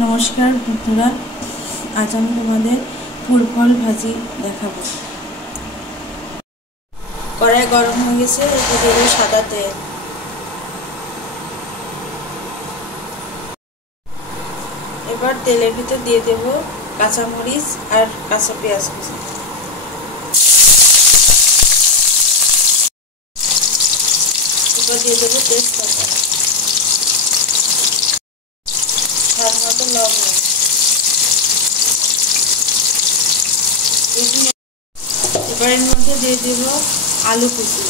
নমস্কার বন্ধুরা, আজ আমি তোমাদের ফুলফল ভাজি দেখাবো। কড়াই গরম হয়ে গেছে, এতে দেবো সাদা তেল। এবার তেলের ভিতর দিয়ে দেব কাঁচামরিচ আর কাঁচা পেঁয়াজ কুচি। এবার দিয়ে দেবো তেজপাতা, স্বাদ মতো লবণ। এবার এর মধ্যে দিয়ে দেব আলু কুচি।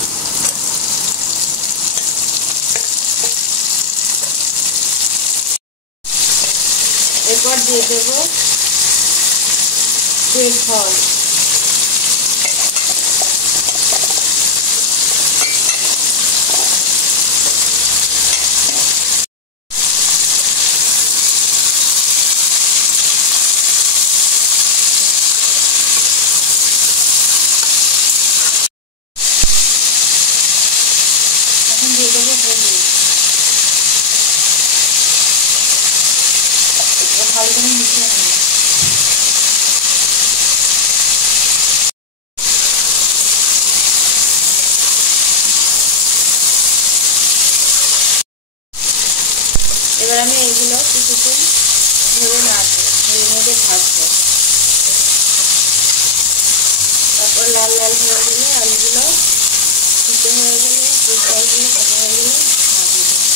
এরপর দিয়ে দেব ফুলফল। এখন দিয়ে দেবো হলুদ। ভালো করে মিশিয়ে নেব। এবার আমি এইগুলো কিছুক্ষণ ধরে নাড়বো, নেড়ে ভাজবো। তারপর লাল লাল হয়ে গেলে আলুগুলো সিদ্ধ হয়ে গেলে, ফুলফলগুলো ভাজা হয়ে গেলে নামিয়ে দেবো।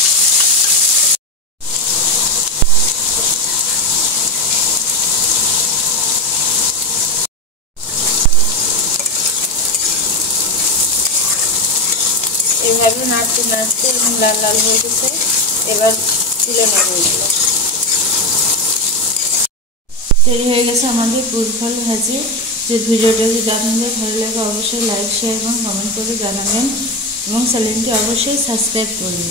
এইভাবে নাড়তে নাড়তে এবং লাল লাল হয়ে গেছে। এবার তুলে নেবো এগুলো। তৈরি হয়ে গেছে আমাদের ফুলফল ভাজি। যে ভিডিওটা যদি আপনাদের ভালো লাগে অবশ্যই লাইক, শেয়ার এবং কমেন্ট করে জানাবেন এবং চ্যানেলটি অবশ্যই সাবস্ক্রাইব করবেন।